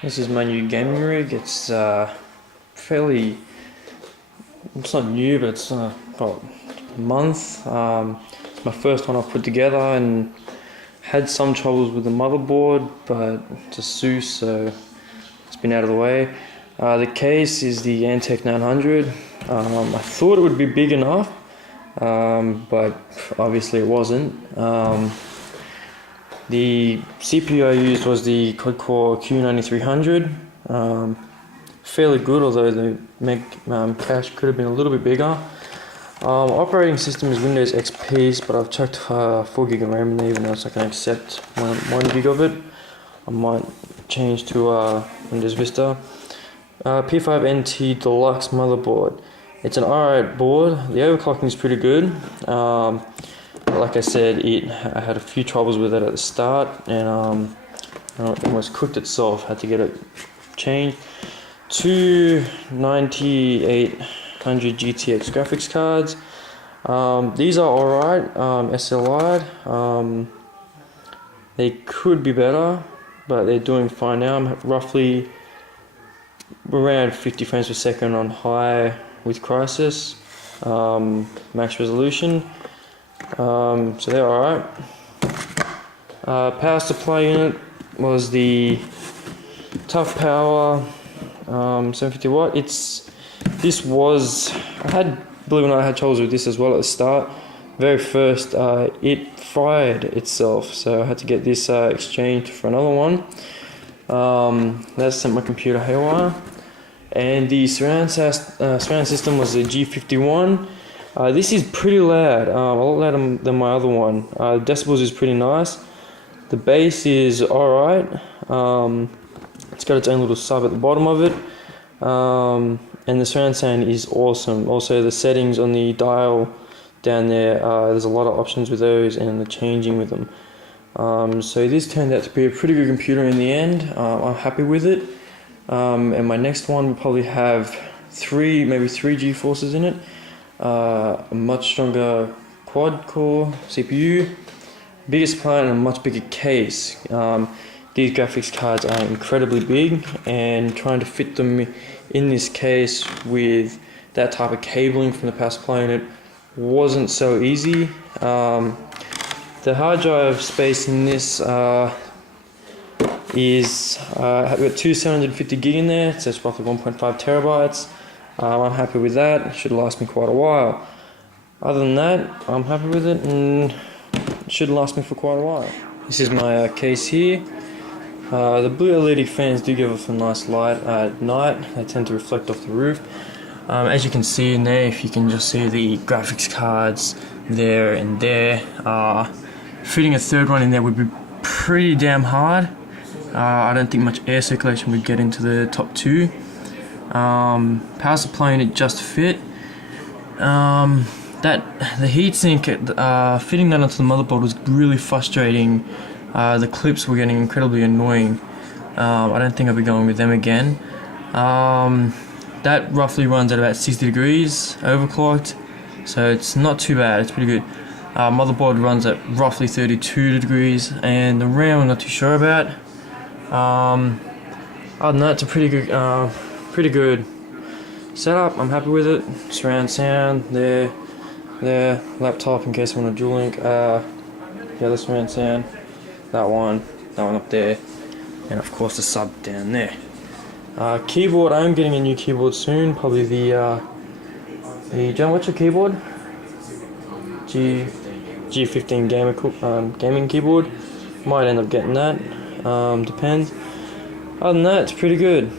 This is my new gaming rig. It's fairly, it's not new, but it's about a month. It's my first one I've put together and had some troubles with the motherboard, but it's a cyrsis, so it's been out of the way. The case is the Antec 900. I thought it would be big enough, but obviously it wasn't. The CPU I used was the quad-core Q9300. Fairly good, although the cache could have been a little bit bigger. Operating system is Windows XP, but I've chucked 4 gig of RAM in there, even though I can accept 1 gig of it. I might change to Windows Vista. P5NT Deluxe motherboard. It's an alright board. The overclocking is pretty good. Like I said, I had a few troubles with it at the start, and it almost cooked itself. Had to get it changed. Two 9800 GTX graphics cards. These are alright, SLI. They could be better, but they're doing fine now. I'm roughly around 50 frames per second on high with cyrsis, max resolution. So they're alright. Power supply unit was the Tough Power 750 watt. Believe it or not, I had troubles with this as well at the start. Very first, it fried itself, so I had to get this exchanged for another one. That sent my computer haywire. And the surround system was the G51. This is pretty loud, a lot louder than my other one. Decibels is pretty nice. The bass is alright. It's got its own little sub at the bottom of it. And the surround sound is awesome. Also, the settings on the dial down there, there's a lot of options with those and the changing with them. So this turned out to be a pretty good computer in the end. I'm happy with it. And my next one will probably have maybe three GeForces in it. A much stronger quad core CPU, bigger supply, and a much bigger case. These graphics cards are incredibly big, and trying to fit them in this case with that type of cabling from the power supply unit wasn't so easy. The hard drive space in this is I've got two 750 gig in there, so it's roughly 1.5 terabytes. I'm happy with that. It should last me quite a while. Other than that, I'm happy with it, and it should last me for quite a while. This is my case here. The blue LED fans do give off a nice light at night. They tend to reflect off the roof. As you can see in there, if you can just see the graphics cards there and there, fitting a third one in there would be pretty damn hard. I don't think much air circulation would get into the top two. Power supply unit just fit. The heatsink, fitting that onto the motherboard was really frustrating. The clips were getting incredibly annoying. I don't think I'll be going with them again. That roughly runs at about 60 degrees overclocked, so it's not too bad. It's pretty good. Motherboard runs at roughly 32 degrees, and the RAM I'm not too sure about. Other than that, it's a pretty good setup. I'm happy with it. Surround sound there, laptop in case I want to dual link. The other surround sound, that one up there, and of course the sub down there. Keyboard, I'm getting a new keyboard soon. Probably the John, what's your keyboard? G15 gaming keyboard. Might end up getting that. Depends. Other than that, it's pretty good.